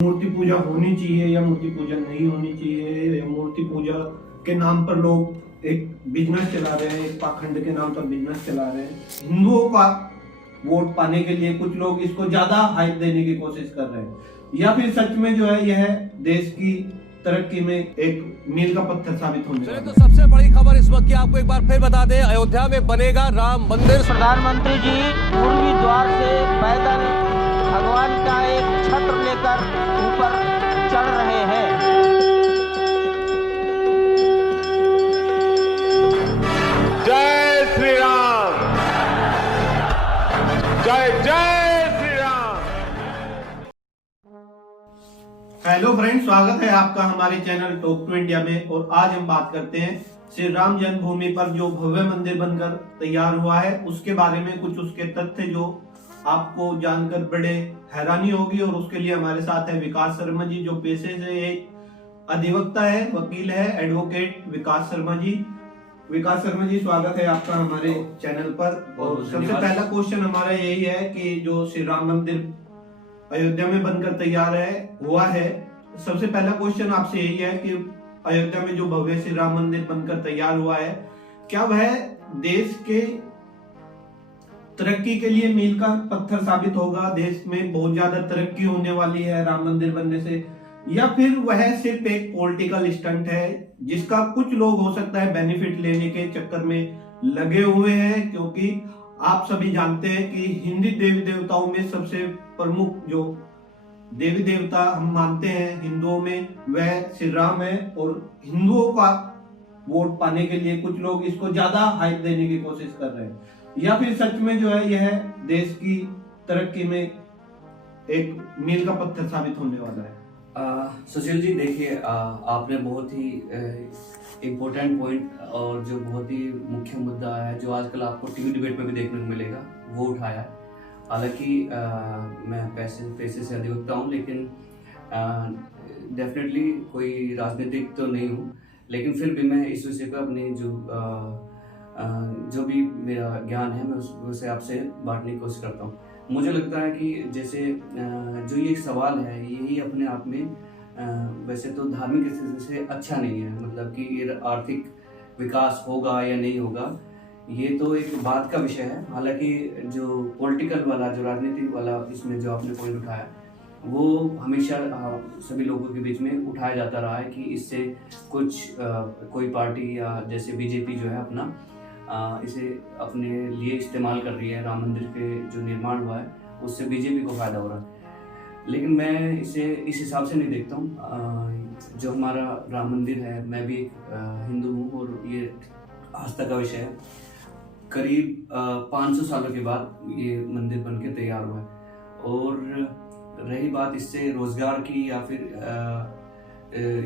मूर्ति पूजा होनी चाहिए या मूर्ति पूजा नहीं होनी चाहिए, या मूर्ति पूजा के नाम पर लोग एक बिजनेस चला रहे हैं, एक पाखंड के नाम पर बिजनेस चला रहे हैं। हिंदुओं का वोट पाने के लिए कुछ लोग इसको ज्यादा हाइप देने की कोशिश कर रहे हैं, या फिर सच में जो है यह देश की तरक्की में एक मील का पत्थर साबित होने वाला है। तो सबसे बड़ी खबर इस वक्त की आपको एक बार फिर बता दें, अयोध्या में बनेगा राम मंदिर। प्रधानमंत्री जी पूर्वी द्वार से पैदल भगवान का एक छत्र लेकर ऊपर चढ़ रहे हैं। जय श्री राम, जय जय श्री राम। हेलो फ्रेंड्स, स्वागत है आपका हमारे चैनल टॉक टू इंडिया में। और आज हम बात करते हैं श्री राम जन्मभूमि पर जो भव्य मंदिर बनकर तैयार हुआ है उसके बारे में। कुछ उसके तथ्य जो आपको जानकर बड़े हैरानी होगी। और उसके लिए हमारे साथ है विकास शर्मा जी, जो पेशे से एक अधिवक्ता है, वकील है, एडवोकेट विकास शर्मा जी। विकास शर्मा जी, स्वागत है आपका हमारे चैनल पर। और सबसे पहला क्वेश्चन हमारा यही है कि जो श्री राम मंदिर अयोध्या में बनकर तैयार हुआ है, सबसे पहला क्वेश्चन आपसे यही है कि अयोध्या में जो भव्य श्री राम मंदिर बनकर तैयार हुआ है, क्या वह देश के तरक्की के लिए मील का पत्थर साबित होगा? देश में बहुत ज्यादा तरक्की होने वाली है राम मंदिर बनने से, या फिर वह सिर्फ एक पॉलिटिकल स्टंट है जिसका कुछ लोग हो सकता है बेनिफिट लेने के चक्कर में लगे हुए हैं? क्योंकि आप सभी जानते हैं कि हिंदी देवी देवताओं में सबसे प्रमुख जो देवी देवता हम मानते हैं हिंदुओं में, वह श्री राम है। और हिंदुओं का वोट पाने के लिए कुछ लोग इसको ज्यादा हाइप देने की कोशिश कर रहे हैं, या फिर सच में जो है यह देश की तरक्की में एक मील का पत्थर साबित होने वाला है। सुशील जी, देखिए, आपने बहुत ही इम्पोर्टेंट पॉइंट और जो बहुत ही मुख्य मुद्दा है जो आजकल आपको टीवी डिबेट में भी देखने को मिलेगा, वो उठाया है। हालांकि मैं पैसे से अधिवक्ता हूँ, लेकिन डेफिनेटली कोई राजनीतिक तो नहीं हूँ, लेकिन फिर भी मैं इस विषय पर अपनी जो भी मेरा ज्ञान है मैं उसे आपसे बांटने की कोशिश करता हूँ। मुझे लगता है कि जैसे जो ये एक सवाल है, यही अपने आप में वैसे तो धार्मिक स्थिति से अच्छा नहीं है। मतलब कि ये आर्थिक विकास होगा या नहीं होगा, ये तो एक बात का विषय है। हालांकि जो पॉलिटिकल वाला, जो राजनीतिक वाला इसमें जो आपने पॉइंट उठाया, वो हमेशा सभी लोगों के बीच में उठाया जाता रहा है कि इससे कोई पार्टी या जैसे बीजेपी जो है अपना इसे अपने लिए इस्तेमाल कर रही है। राम मंदिर के जो निर्माण हुआ है उससे बीजेपी को फायदा हो रहा है, लेकिन मैं इसे इस हिसाब से नहीं देखता हूँ। जो हमारा राम मंदिर है, मैं भी एक हिंदू हूँ और ये आस्था का विषय है। करीब 500 सालों के बाद ये मंदिर बनके तैयार हुआ है। और रही बात इससे रोजगार की या फिर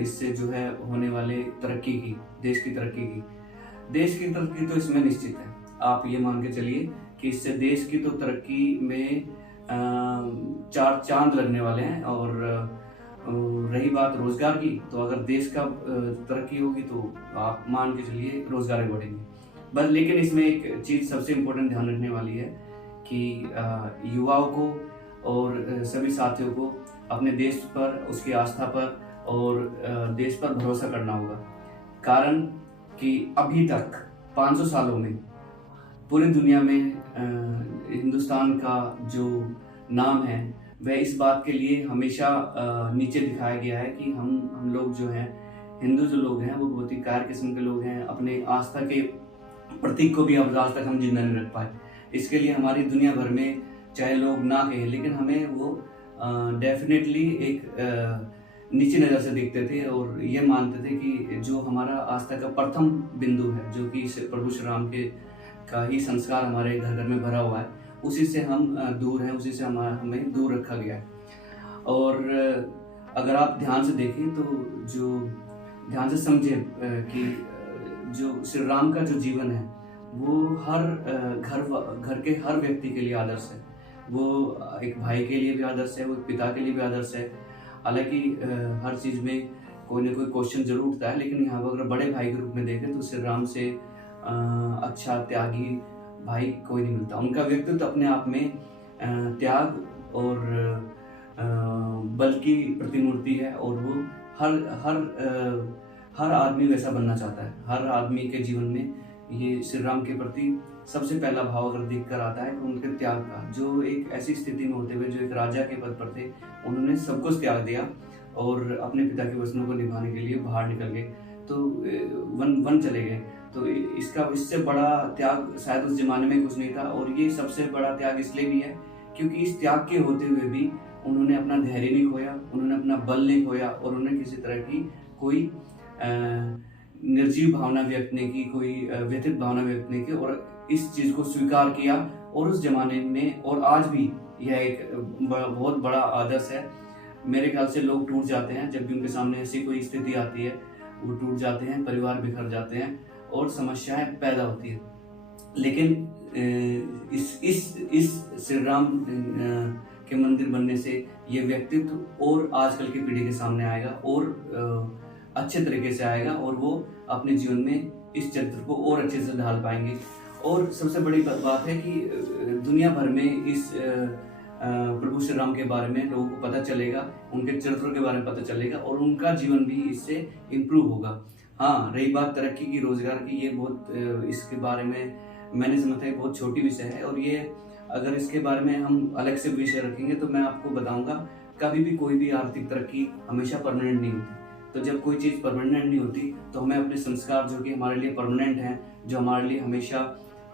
इससे जो है होने वाले तरक्की की, देश की तरक्की तो इसमें निश्चित है। आप ये मान के चलिए कि इससे देश की तो तरक्की में 4 चांद लगने वाले हैं। और रही बात रोजगार की, तो अगर देश का तरक्की होगी तो आप मान के चलिए रोजगार भी बढ़ेंगे। बस लेकिन इसमें एक चीज़ सबसे इम्पोर्टेंट ध्यान रखने वाली है कि युवाओं को और सभी साथियों को अपने देश पर, उसकी आस्था पर और देश पर भरोसा करना होगा। कारण कि अभी तक 500 सालों में पूरी दुनिया में हिंदुस्तान का जो नाम है वह इस बात के लिए हमेशा नीचे दिखाया गया है कि हम लोग जो हैं, हिंदू जो लोग हैं, वो बहुत ही कायर किस्म के लोग हैं। अपने आस्था के प्रतीक को भी अब आज तक हम जिंदा नहीं रख पाए। इसके लिए हमारी दुनिया भर में चाहे लोग ना कहें, लेकिन हमें वो डेफिनेटली एक नीची नज़र से देखते थे और ये मानते थे कि जो हमारा आस्था का प्रथम बिंदु है, जो कि प्रभु श्री राम का ही संस्कार हमारे घर घर में भरा हुआ है, उसी से हम दूर हैं, उसी से हमें दूर रखा गया है। और अगर आप ध्यान से देखें तो जो ध्यान से समझें कि जो श्री राम का जो जीवन है वो हर घर के हर व्यक्ति के लिए आदर्श है। वो एक भाई के लिए भी आदर्श है, वो एक पिता के लिए भी आदर्श है। हालांकि हर चीज़ में कोई ना कोई क्वेश्चन जरूर उठता है, लेकिन यहाँ पर अगर बड़े भाई के रूप में देखें तो श्री राम से अच्छा त्यागी भाई कोई नहीं मिलता। उनका व्यक्तित्व अपने आप में त्याग और बल की प्रतिमूर्ति है और वो हर आदमी वैसा बनना चाहता है। हर आदमी के जीवन में ये श्री राम के प्रति सबसे पहला भाव अगर दिख कर आता है कि उनके त्याग का, जो एक ऐसी स्थिति में होते हुए जो एक राजा के पद पर थे, उन्होंने सब कुछ त्याग दिया और अपने पिता के वचनों को निभाने के लिए बाहर निकल गए, तो वन चले गए। तो इससे बड़ा त्याग शायद उस जमाने में कुछ नहीं था। और ये सबसे बड़ा त्याग इसलिए भी है क्योंकि इस त्याग के होते हुए भी उन्होंने अपना धैर्य नहीं खोया, उन्होंने अपना बल नहीं खोया और उन्होंने किसी तरह की कोई निर्जीव भावना व्यक्त नहीं की, कोई व्यथित भावना व्यक्त नहीं की और इस चीज़ को स्वीकार किया। और उस जमाने में और आज भी यह एक बहुत बड़ा आदर्श है। मेरे ख्याल से लोग टूट जाते हैं जब भी उनके सामने ऐसी कोई स्थिति आती है, वो टूट जाते हैं, परिवार बिखर जाते हैं और समस्याएं पैदा होती है। लेकिन इस श्री राम के मंदिर बनने से ये व्यक्तित्व और आजकल की पीढ़ी के सामने आएगा और अच्छे तरीके से आएगा और वो अपने जीवन में इस चरित्र को और अच्छे से ढाल पाएंगे। और सबसे बड़ी बात है कि दुनिया भर में इस प्रभु श्री राम के बारे में लोगों को पता चलेगा, उनके चरित्रों के बारे में पता चलेगा और उनका जीवन भी इससे इम्प्रूव होगा। हाँ, रही बात तरक्की की, रोजगार की, ये बहुत इसके बारे में मैंने समझा है बहुत छोटी विषय है और ये अगर इसके बारे में हम अलग से विषय रखेंगे तो मैं आपको बताऊंगा, कभी भी कोई भी आर्थिक तरक्की हमेशा परमानेंट नहीं होती। तो जब कोई चीज़ परमानेंट नहीं होती तो हमें अपने संस्कार जो कि हमारे लिए परमानेंट हैं, जो हमारे लिए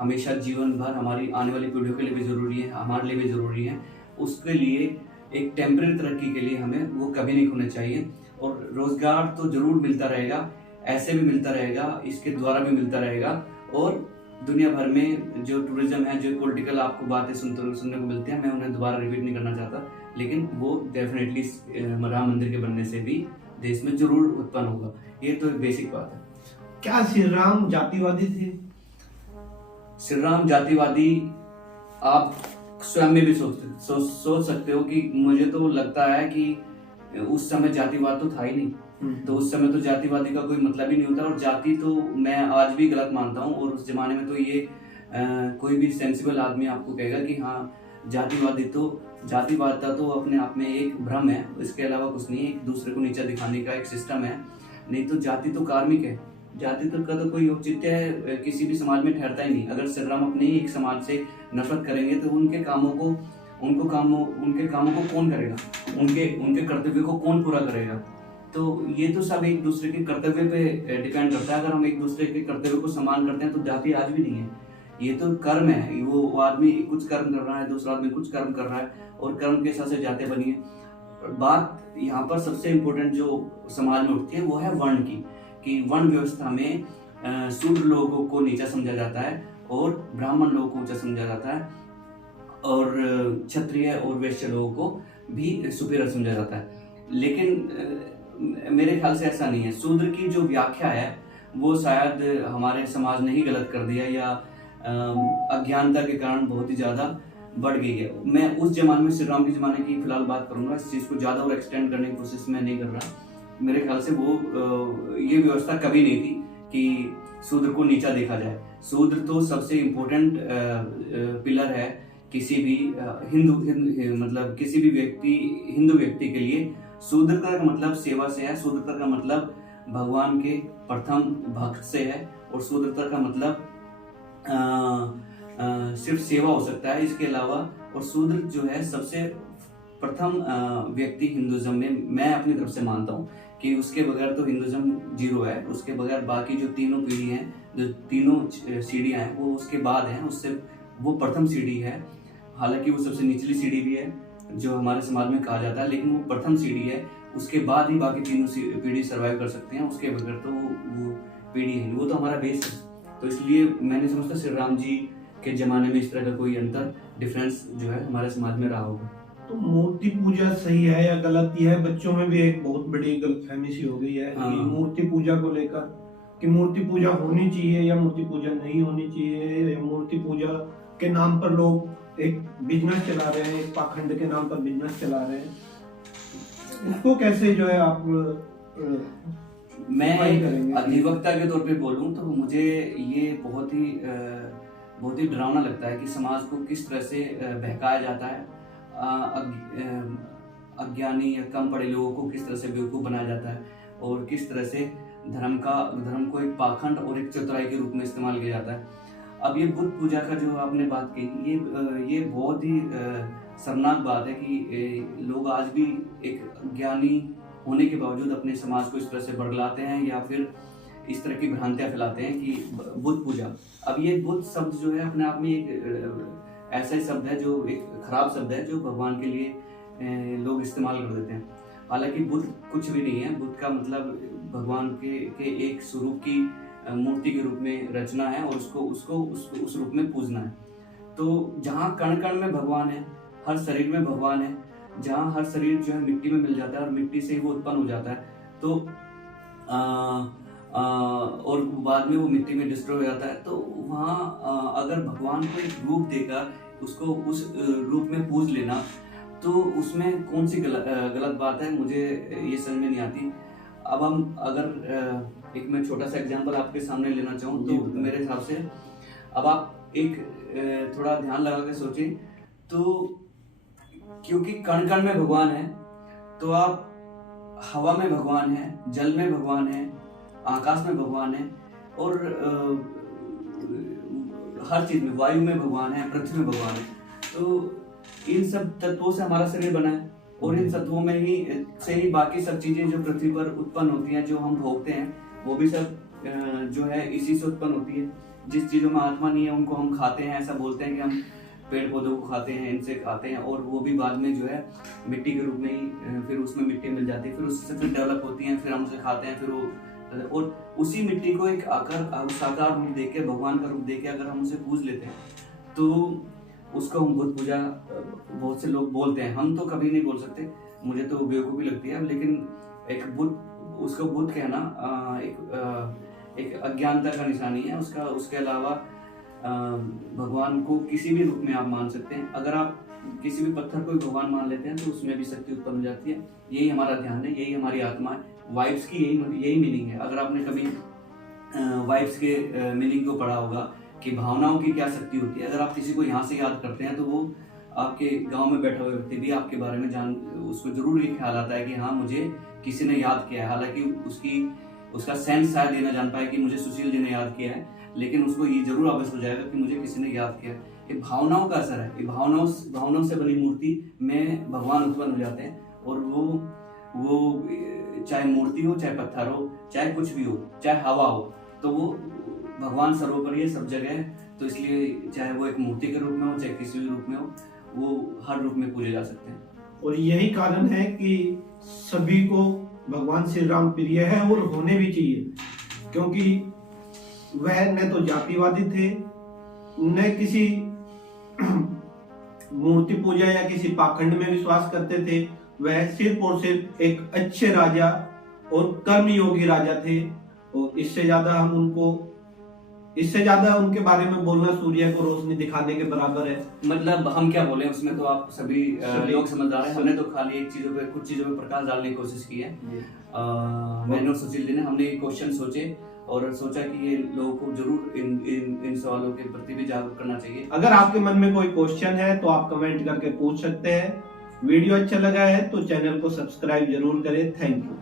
हमेशा जीवन भर हमारी आने वाली पीढ़ियों के लिए भी ज़रूरी है, हमारे लिए भी ज़रूरी है, उसके लिए एक टेम्परेरी तरक्की के लिए हमें वो कभी नहीं खोना चाहिए। और रोज़गार तो ज़रूर मिलता रहेगा, ऐसे भी मिलता रहेगा, इसके द्वारा भी मिलता रहेगा। और दुनिया भर में जो टूरिज्म है, जो पॉलिटिकल आपको बातें सुनने को मिलती हैं, मैं उन्हें दोबारा रिपीट नहीं करना चाहता, लेकिन वो डेफिनेटली राम मंदिर के बनने से भी देश में जरूर उत्पन्न होगा। ये तो एक बेसिक बात है। क्या श्री राम जातिवादी थे? श्री राम जातिवादी आप स्वयं में भी सोच सकते हो कि मुझे तो लगता है कि उस समय जातिवाद तो था ही नहीं। तो उस समय तो जातिवादी का कोई मतलब ही नहीं होता और जाति तो मैं आज भी गलत मानता हूँ। और उस जमाने में तो ये कोई भी सेंसिबल आदमी आपको कहेगा कि हाँ, जातिवाद तो अपने आप में एक भ्रम है, इसके अलावा कुछ नहीं है, एक दूसरे को नीचा दिखाने का एक सिस्टम है। नहीं तो जाति तो कार्मिक है, जाति तो का तो कोई औचित्य है किसी भी समाज में ठहरता ही नहीं। अगर श्री राम अपने ही एक समाज से नफरत करेंगे तो उनके कामों को कौन करेगा, उनके कर्तव्य को कौन पूरा करेगा? तो ये तो सब एक दूसरे के कर्तव्य पे डिपेंड करता है। अगर हम एक दूसरे के कर्तव्य को सम्मान करते हैं तो जाति आज भी नहीं है, ये तो कर्म है। वो आदमी कुछ कर्म कर रहा है, दूसरा आदमी कुछ कर्म कर रहा है और कर्म के हिसाब से जाते बनी है। बात यहाँ पर सबसे इम्पोर्टेंट जो समाज में उठती है वो है वर्ण की, कि वर्ण व्यवस्था में शूद्र लोगों को नीचा समझा जाता है और ब्राह्मण लोगों को ऊंचा समझा जाता है और क्षत्रिय और वैश्य लोगों को भी सुपीरियर समझा जाता है। लेकिन मेरे ख्याल से ऐसा नहीं है। शूद्र की जो व्याख्या है वो शायद हमारे समाज ने ही गलत कर दिया या अज्ञानता के कारण बहुत ही ज़्यादा बढ़ गई है। मैं उस जमाने में, श्री राम के ज़माने की फिलहाल बात करूंगा, इस चीज़ को ज़्यादा और एक्सटेंड करने की कोशिश मैं नहीं कर रहा। मेरे ख्याल से वो ये व्यवस्था कभी नहीं थी कि शूद्र को नीचा देखा जाए। शूद्र तो सबसे इम्पोर्टेंट पिलर है किसी भी किसी भी हिंदू व्यक्ति के लिए। शूद्र का मतलब सेवा से है, शूद्रता का मतलब भगवान के प्रथम भक्त से है और शूद्रता का मतलब सिर्फ सेवा हो सकता है, इसके अलावा। और शूद्र जो है सबसे प्रथम व्यक्ति हिंदुज्म में मैं अपनी तरफ से मानता हूँ कि उसके बगैर तो हिंदुज्म जीरो है। उसके बगैर बाकी जो तीनों पीढ़ी हैं, जो तीनों सीढ़ियाँ हैं, वो उसके बाद हैं, उससे वो प्रथम सीढ़ी है। हालांकि वो सबसे निचली सीढ़ी भी है जो हमारे समाज में कहा जाता है, लेकिन वो प्रथम सीढ़ी है। उसके बाद ही बाकी तीनों पीढ़ी सर्वाइव कर सकते हैं, उसके बगैर तो वो पीढ़ी है, वो तो हमारा बेस है। तो इसलिए मैं नहीं समझता श्री राम जी के ज़माने में इस तरह का कोई अंतर डिफरेंस जो है हमारे समाज में रहा होगा। तो मूर्ति पूजा सही है या गलत? ही है, बच्चों में भी एक बहुत बड़ी गलतफहमी सी हो गई है कि मूर्ति पूजा को लेकर, कि मूर्ति पूजा होनी चाहिए या मूर्ति पूजा नहीं होनी चाहिए, या मूर्ति पूजा के नाम पर लोग एक बिजनेस चला रहे हैं, एक पाखंड के नाम पर बिजनेस चला रहे हैं। उसको कैसे जो है आप मैं अधिवक्ता के तौर पे बोलूं तो मुझे ये बहुत ही डरावना लगता है कि समाज को किस तरह से बहकाया जाता है। अज्ञानी या कम पढ़े लोगों को किस तरह से बेवकूफ़ बनाया जाता है और किस तरह से धर्म को एक पाखंड और एक चतुराई के रूप में इस्तेमाल किया जाता है। अब ये बुद्ध पूजा का जो आपने बात की, ये बहुत ही शर्मनाक बात है कि लोग आज भी एक ज्ञानी होने के बावजूद अपने समाज को इस तरह से बरगलाते हैं या फिर इस तरह की भ्रांतियाँ फैलाते हैं कि बुद्ध पूजा। अब ये बुद्ध शब्द जो है अपने आप में एक ऐसा ही शब्द है जो एक खराब शब्द है जो भगवान के लिए लोग इस्तेमाल कर देते हैं। हालांकि बुद्ध कुछ भी नहीं है। बुद्ध का मतलब भगवान के एक स्वरूप की मूर्ति के रूप में रचना है और उसको उस रूप में पूजना है। तो जहाँ कण कण में भगवान है, हर शरीर में भगवान है, जहाँ हर शरीर जो है मिट्टी में मिल जाता है और मिट्टी से ही वो उत्पन्न हो जाता है, तो और बाद में वो मिट्टी में डिस्ट्रॉय हो जाता है, तो वहाँ अगर भगवान को एक रूप देकर उसको उस रूप में पूज लेना, तो उसमें कौन सी गलत बात है, मुझे ये समझ में नहीं आती। अब हम अगर एक मैं छोटा सा एग्जांपल आपके सामने लेना चाहूँ तो मेरे हिसाब से अब आप एक थोड़ा ध्यान लगा के सोचें, तो क्योंकि कण कण में भगवान है, तो आप हवा में भगवान है, जल में भगवान है, आकाश में भगवान है और हर चीज में, वायु में भगवान है, पृथ्वी में भगवान है। तो इन सब तत्वों से हमारा शरीर बना है और इन तत्वों में ही बाकी सब चीजें जो पृथ्वी पर उत्पन्न होती हैं, जो हम भोगते हैं, वो भी सब जो है इसी से उत्पन्न होती है। जिस चीजों में आत्मा नहीं है उनको हम खाते हैं, ऐसा बोलते हैं कि हम पेड़ पौधों को खाते हैं, इनसे खाते हैं, और वो भी बाद में जो है मिट्टी के रूप में ही फिर उसमें मिट्टी मिल जाती है, फिर उससे फिर डेवलप होती हैं, फिर हम उसे खाते हैं, फिर वो, और उसी मिट्टी को एक साकार रूप देके, भगवान का रूप देके अगर हम उसे पूज लेते हैं, तो उसको हम बुद्ध पूजा बहुत से लोग बोलते हैं। हम तो कभी नहीं बोल सकते, मुझे तो बेवकूफ़ी लगती है, लेकिन एक बुद्ध, उसको बुद्ध कहना एक अज्ञानता का निशानी है। उसके अलावा भगवान को किसी भी रूप में आप मान सकते हैं। अगर आप किसी भी पत्थर को भगवान मान लेते हैं तो उसमें भी शक्ति उत्पन्न हो जाती है। यही हमारा ध्यान है, यही हमारी आत्मा है। वाइब्स की यही मीनिंग है। अगर आपने कभी वाइब्स के मीनिंग को पढ़ा होगा कि भावनाओं की क्या शक्ति होती है। अगर आप किसी को यहाँ से याद करते हैं तो वो आपके गांव में बैठा हुआ व्यक्ति भी आपके बारे में उसको जरूर ये ख्याल आता है कि हाँ, मुझे किसी ने याद किया है। हालांकि उसका सेंस शायद ये ना जान पाए कि मुझे सुशील जी ने याद किया है, लेकिन उसको ये जरूर आभास हो जाएगा कि मुझे किसी ने याद किया है। ये भावनाओं का असर है। ये भावनाओं से बनी मूर्ति में भगवान उत्पन्न हो जाते हैं, और वो चाहे मूर्ति हो, चाहे पत्थर हो, चाहे कुछ भी हो, चाहे हवा हो, तो वो भगवान सर्वोपरि है, सब जगह है। तो इसलिए चाहे वो एक मूर्ति के रूप में हो, चाहे किसी भी रूप में हो, वो हर रूप में पूजे जा सकते हैं। और यही कारण है कि सभी को भगवान श्री राम प्रिय है और होने भी चाहिए, क्योंकि वह न तो जातिवादी थे, न किसी मूर्ति पूजा या किसी पाखंड में विश्वास करते थे। वह सिर्फ और सिर्फ एक अच्छे राजा और कर्मयोगी राजा थे, और इससे ज्यादा उनके बारे में बोलना सूर्य को रोशनी दिखाने के बराबर है। मतलब हम क्या बोले उसमें, तो आप सभी लोग समझदार हैं। हमने तो खाली कुछ चीजों पे प्रकाश डालने की कोशिश की है। मैंने और सुशील जी ने, हमने क्वेश्चन सोचे और सोचा कि ये लोगों को जरूर इन सवालों के प्रति भी जागरूक करना चाहिए। अगर आपके मन में कोई क्वेश्चन है तो आप कमेंट करके पूछ सकते हैं। वीडियो अच्छा लगा है तो चैनल को सब्सक्राइब जरूर करें। Thank you.